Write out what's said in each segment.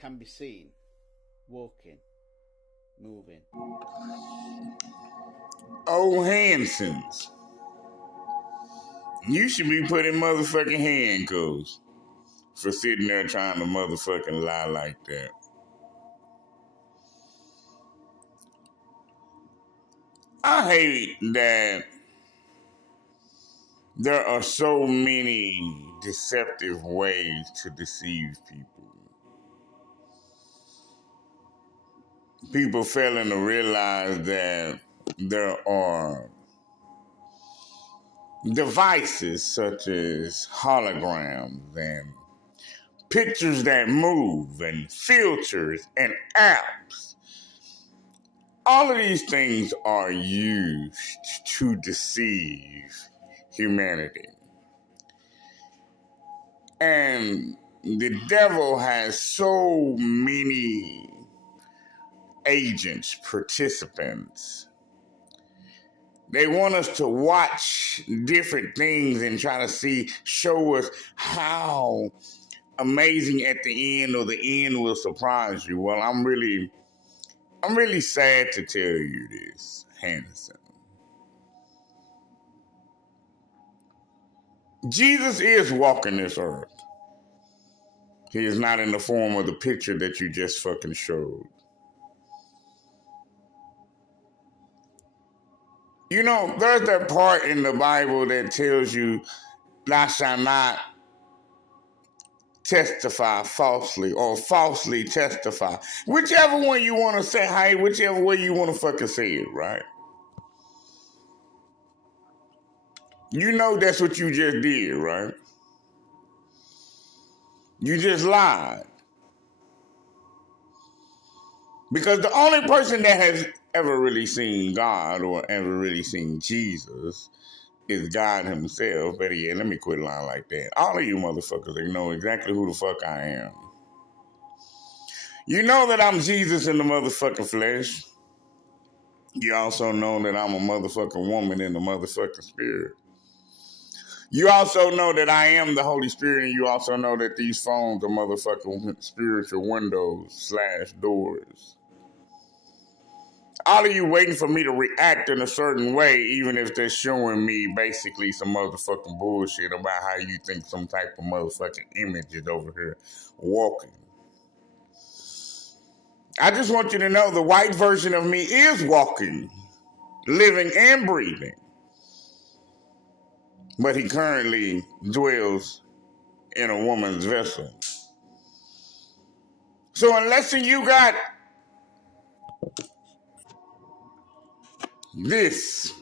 can be seen walking, moving. Oh, Hansons. You should be put in motherfucking handcuffs for sitting there trying to motherfucking lie like that. I hate that there are so many deceptive ways to deceive people. People failing to realize that there are devices such as holograms and pictures that move and filters and apps. All of these things are used to deceive humanity. And the devil has so many agents, participants. They want us to watch different things and try to show us how amazing at the end, or the end will surprise you. Well, I'm really sad to tell you this, Hanson. Jesus is walking this earth. He is not in the form of the picture that you just fucking showed. You know, there's that part in the Bible that tells you, thou shalt not testify falsely or falsely testify. Whichever one you want to say, hey, whichever way you want to fucking say it, right? You know that's what you just did, right? You just lied. Because the only person that has ever really seen God or ever really seen Jesus is God himself. Better yet, let me quit lying like that. All of you motherfuckers, they know exactly who the fuck I am. You know that I'm Jesus in the motherfucking flesh. You also know that I'm a motherfucking woman in the motherfucking spirit. You also know that I am the Holy Spirit, and you also know that these phones are motherfucking spiritual windows / doors. All of you waiting for me to react in a certain way, even if they're showing me basically some motherfucking bullshit about how you think some type of motherfucking image is over here walking. I just want you to know the white version of me is walking, living and breathing. But he currently dwells in a woman's vessel. So unless you got this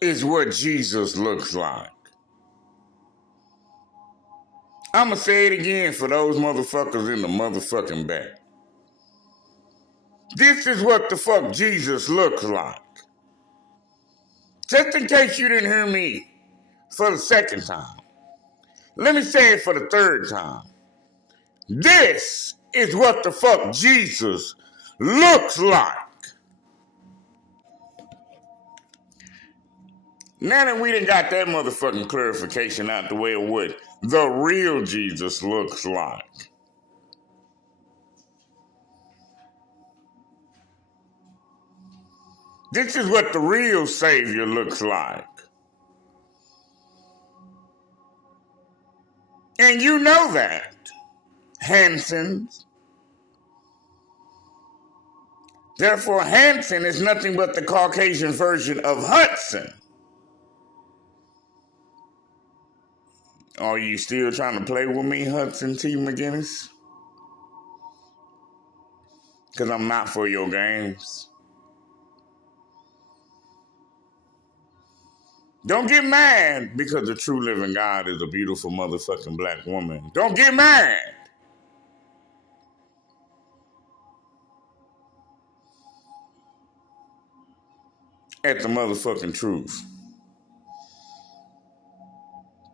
is what Jesus looks like. I'm going to say it again for those motherfuckers in the motherfucking back. This is what the fuck Jesus looks like. Just in case you didn't hear me for the second time, let me say it for the third time. This is what the fuck Jesus looks like. Now that we done got that motherfucking clarification out the way of what the real Jesus looks like. This is what the real Savior looks like. And you know that, Hansons. Therefore, Hanson is nothing but the Caucasian version of Hudson. Are you still trying to play with me, Hudson T. McGinnis? Because I'm not for your games. Don't get mad because the true living God is a beautiful motherfucking black woman. Don't get mad. At the motherfucking truth.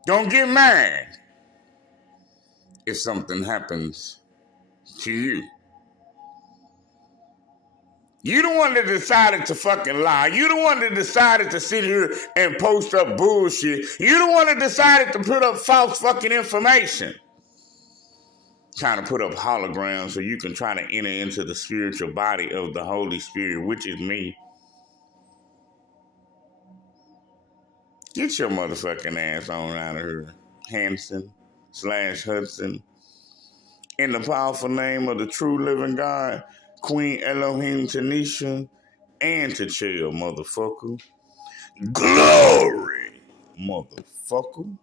Don't get mad if something happens to you. You the one that decided to fucking lie. You the one that decided to sit here and post up bullshit. You the one that decided to put up false fucking information. trying to put up holograms so you can try to enter into the spiritual body of the Holy Spirit, which is me. Get your motherfucking ass on out of here, Hanson/Hudson. In the powerful name of the true living God, Queen Elohim Tanisha, and Tchai, motherfucker. Glory, motherfucker.